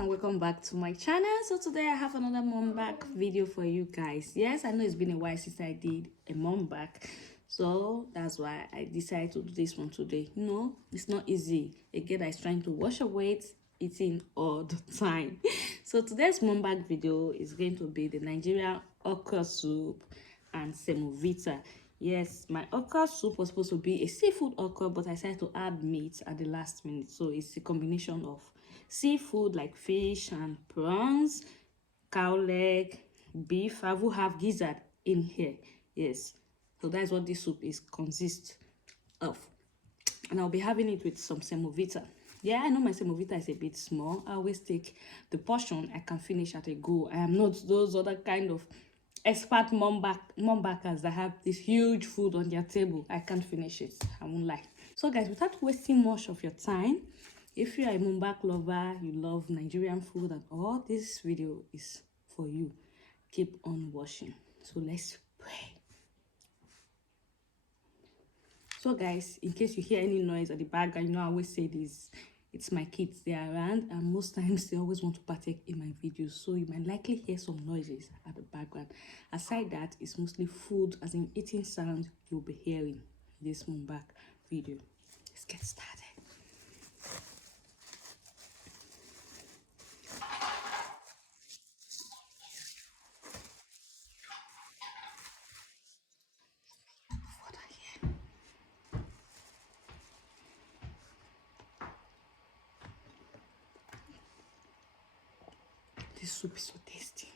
and welcome back to my channel. So today I have another mom back video for you guys. Yes, I know it's been a while since I did a mom back, so that's why I decided to do this one today. You know, it's not easy. A girl that is trying to wash her weight eating all the time. So today's mom back video is going to be the Nigerian okra soup and Semo. Yes, my okra soup was supposed to be a seafood okra, but I decided to add meat at the last minute. So it's a combination of seafood like fish and prawns, cow leg, beef. I will have gizzard in here. Yes, so that's what this soup is consists of, and I'll be having it with some semovita. Yeah, I know my semovita is a bit small. I always take the portion I can finish at a go. I am not those other kind of expert mom backers that have this huge food on their table. I can't finish it, I won't lie. So guys, without wasting much of your time, if you are a mom back lover, you love Nigerian food and all, this video is for you. Keep on watching. So let's pray. So guys, in case you hear any noise at the background, you know I always say this, it's my kids, they are around, and most times they always want to partake in my videos, so you might likely hear some noises at the background. Aside that, it's mostly food, as in eating sound, you'll be hearing in this mom back video. Let's get started. This soup is so tasty.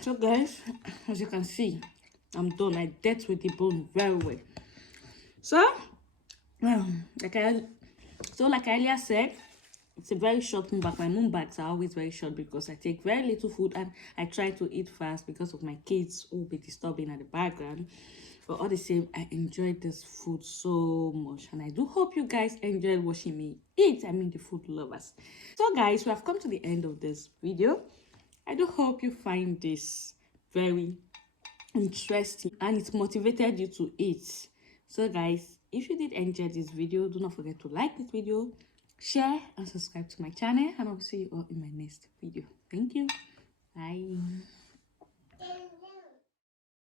So guys, as you can see, I'm done. I dealt with the bone very well. So, like I earlier said, it's a very short moon back. My moon backs are always very short because I take very little food and I try to eat fast because of my kids who will be disturbing at the background. But all the same, I enjoyed this food so much, and I do hope you guys enjoyed watching me eat. I mean, the food lovers. So guys, we have come to the end of this video. I do hope you find this very interesting and it motivated you to eat. So guys, if you did enjoy this video, do not forget to like this video, share and subscribe to my channel, and I'll see you all in my next video. Thank you. Bye.